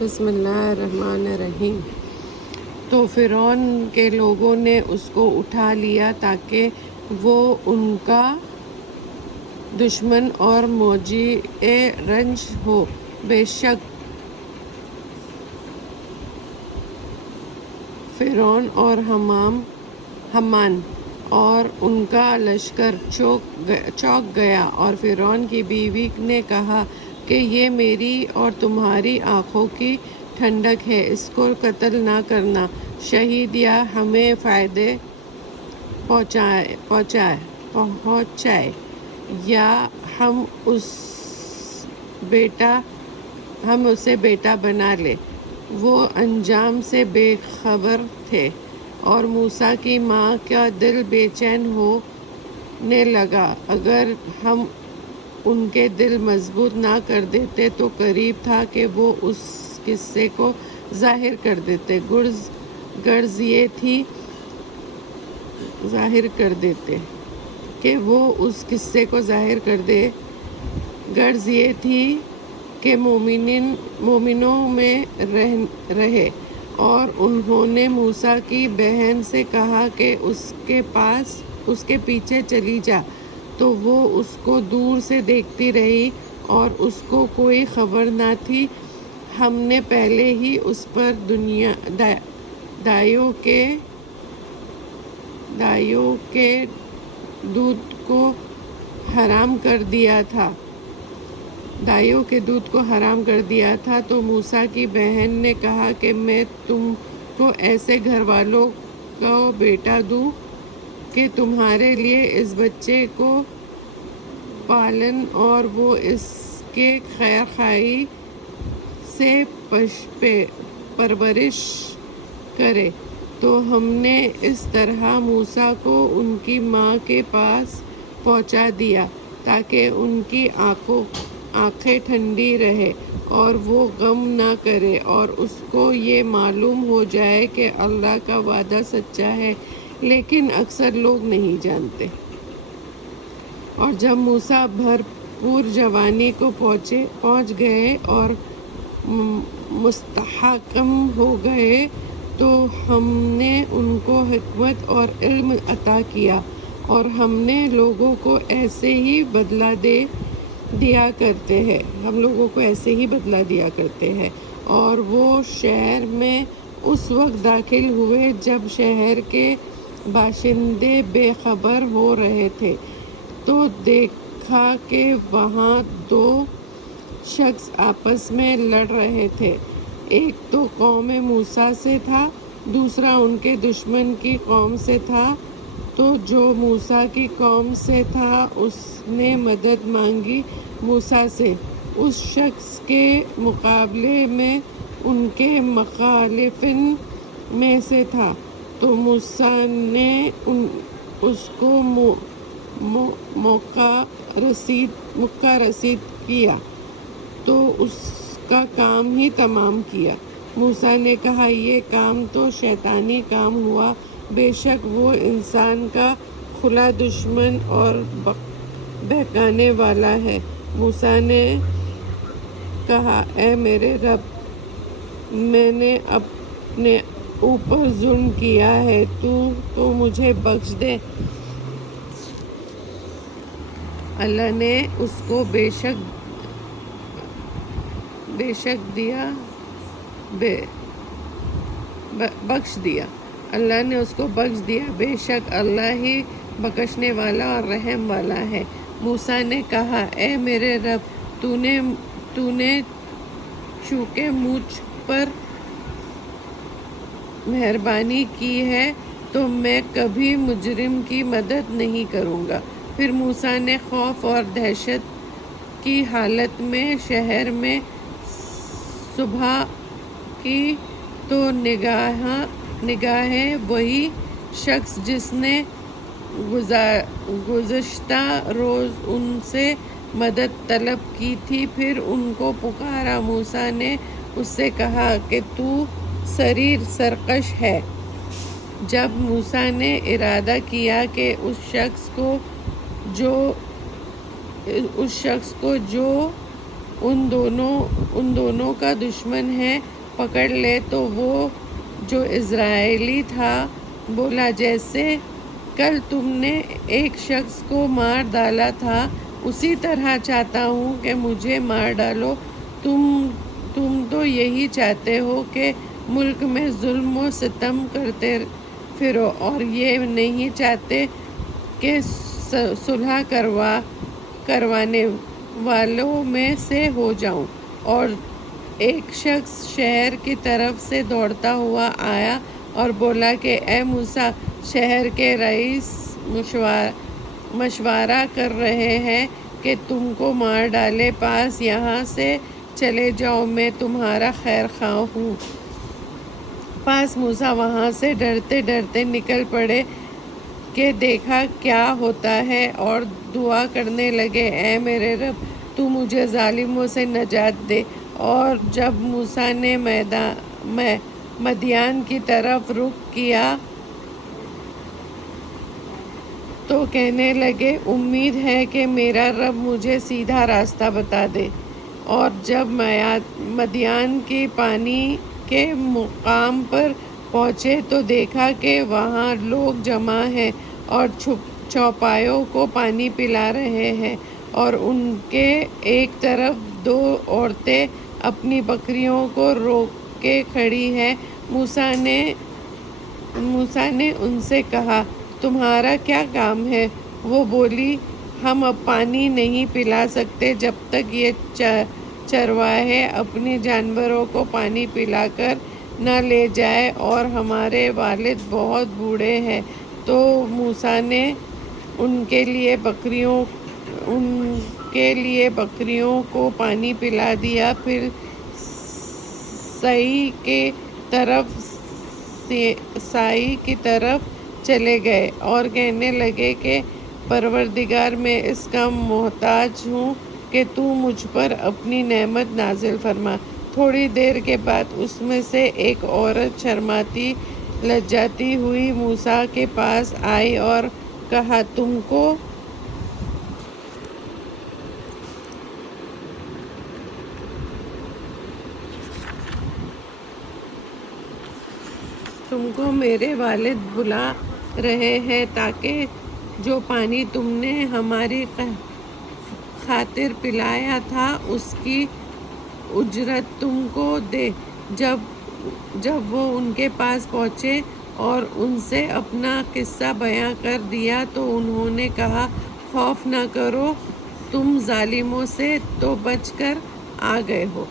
بسم اللہ الرحمن الرحیم۔ تو فرعون کے لوگوں نے اس کو اٹھا لیا تاکہ وہ ان کا دشمن اور موجع رنج ہو۔ بے شک فرعون اور حامان اور ان کا لشکر چونک گیا، اور فرعون کی بیوی نے کہا کہ یہ میری اور تمہاری آنکھوں کی ٹھنڈک ہے، اس کو قتل نہ کرنا، شہید یا ہمیں فائدے پہنچائے، یا ہم اسے بیٹا بنا لیں۔ وہ انجام سے بے خبر تھے، اور موسیٰ کی ماں کا دل بے چین ہونے لگا۔ اگر ہم ان کے دل مضبوط نہ کر دیتے تو قریب تھا کہ وہ اس قصے کو ظاہر کر دیتے۔ غرض یہ تھی کہ مومنوں میں رہے، اور انہوں نے موسیٰ کی بہن سے کہا کہ اس کے پیچھے چلی جا، تو وہ اس کو دور سے دیکھتی رہی اور اس کو کوئی خبر نہ تھی۔ ہم نے پہلے ہی اس پر دایوں کے دودھ کو حرام کر دیا تھا۔ تو موسیٰ کی بہن نے کہا کہ میں تم کو ایسے گھر والوں کو بیٹا دوں کہ تمہارے لیے اس بچے کو پالیں اور وہ اس کے خیر خواہی سے پرورش کرے۔ تو ہم نے اس طرح موسیٰ کو ان کی ماں کے پاس پہنچا دیا تاکہ ان کی آنکھیں ٹھنڈی رہیں اور وہ غم نہ کرے، اور اس کو یہ معلوم ہو جائے کہ اللہ کا وعدہ سچا ہے، لیکن اکثر لوگ نہیں جانتے۔ اور جب موسیٰ بھرپور جوانی کو پہنچ گئے اور مستحکم ہو گئے، تو ہم نے ان کو حکمت اور علم عطا کیا، اور ہم نے لوگوں کو ایسے ہی بدلہ دیا کرتے ہیں۔ اور وہ شہر میں اس وقت داخل ہوئے جب شہر کے باشندے بے خبر ہو رہے تھے، تو دیکھا کہ وہاں دو شخص آپس میں لڑ رہے تھے، ایک تو قوم موسیٰ سے تھا، دوسرا ان کے دشمن کی قوم سے تھا۔ تو جو موسیٰ کی قوم سے تھا اس نے مدد مانگی موسیٰ سے اس شخص کے مقابلے میں ان کے مخالفین میں سے تھا۔ تو موسیٰ نے اس کو موقع رسید کیا تو اس کا کام ہی تمام کیا۔ موسیٰ نے کہا یہ کام تو شیطانی کام ہوا، بے شک وہ انسان کا کھلا دشمن اور بہکانے والا ہے۔ موسیٰ نے کہا اے میرے رب، میں نے اپنے اوپر ظلم کیا ہے، تو مجھے بخش دے۔ اللہ نے اس کو بخش دیا۔ اللہ نے اس کو بخش دیا، بے شک اللہ ہی بخشنے والا اور رحم والا ہے۔ موسیٰ نے کہا اے میرے رب، تو نے چونکہ مجھ پر مہربانی کی ہے تو میں کبھی مجرم کی مدد نہیں کروں گا۔ پھر موسیٰ نے خوف اور دہشت کی حالت میں شہر میں صبح کی، تو ناگہاں وہی شخص جس نے گزشتہ روز ان سے مدد طلب کی تھی پھر ان کو پکارا۔ موسیٰ نے اس سے کہا کہ تو سرکش ہے۔ جب موسیٰ نے ارادہ کیا کہ اس شخص کو جو ان دونوں کا دشمن ہے، پکڑ لے۔ تو وہ جو اسرائیلی تھا بولا، جیسے کل تم نے ایک شخص کو مار ڈالا تھا، اسی طرح چاہتا ہوں کہ مجھے مار ڈالو۔ تم تو یہی چاہتے ہو کہ ملک میں ظلم و ستم کرتے پھرو، اور یہ نہیں چاہتے کہ صلح کروانے والوں میں سے ہو جاؤں۔ اور ایک شخص شہر کی طرف سے دوڑتا ہوا آیا اور بولا کہ اے موسیٰ، شہر کے رئیس مشورہ کر رہے ہیں کہ تم کو مار ڈالے، پاس یہاں سے چلے جاؤ، میں تمہارا خیر خواہ ہوں۔ پاس موسیٰ وہاں سے ڈرتے ڈرتے نکل پڑے کہ دیکھا کیا ہوتا ہے، اور دعا کرنے لگے، اے میرے رب، تو مجھے ظالموں سے نجات دے۔ اور جب موسیٰ نے مدین کی طرف رخ کیا تو کہنے لگے، امید ہے کہ میرا رب مجھے سیدھا راستہ بتا دے۔ اور جب مدین کی پانی کے مقام پر پہنچے تو دیکھا کہ وہاں لوگ جمع ہیں اور چوپایوں کو پانی پلا رہے ہیں، اور ان کے ایک طرف دو عورتیں اپنی بکریوں کو روک کے کھڑی ہیں۔ موسیٰ نے ان سے کہا، تمہارا کیا کام ہے؟ وہ بولی، ہم اب پانی نہیں پلا سکتے جب تک یہ چرواہے اپنے جانوروں کو پانی پلا کر نہ لے جائے، اور ہمارے والد بہت بوڑھے ہیں۔ تو موسیٰ نے ان کے لیے بکریوں کو پانی پلا دیا، پھر سعی کی طرف چلے گئے اور کہنے لگے کہ پروردگار، میں اس کا محتاج ہوں کہ تو مجھ پر اپنی نعمت نازل فرما۔ تھوڑی دیر کے بعد اس میں سے ایک عورت شرماتی لجاتی ہوئی موسیٰ کے پاس آئی اور کہا، تم کو میرے والد بلا رہے ہیں تاکہ جو پانی تم نے ہماری خاطر پلایا تھا اس کی اجرت تم کو دے۔ جب وہ ان کے پاس پہنچے اور ان سے اپنا قصہ بیان کر دیا تو انہوں نے کہا، خوف نہ کرو، تم ظالموں سے تو بچ کر آ گئے ہو۔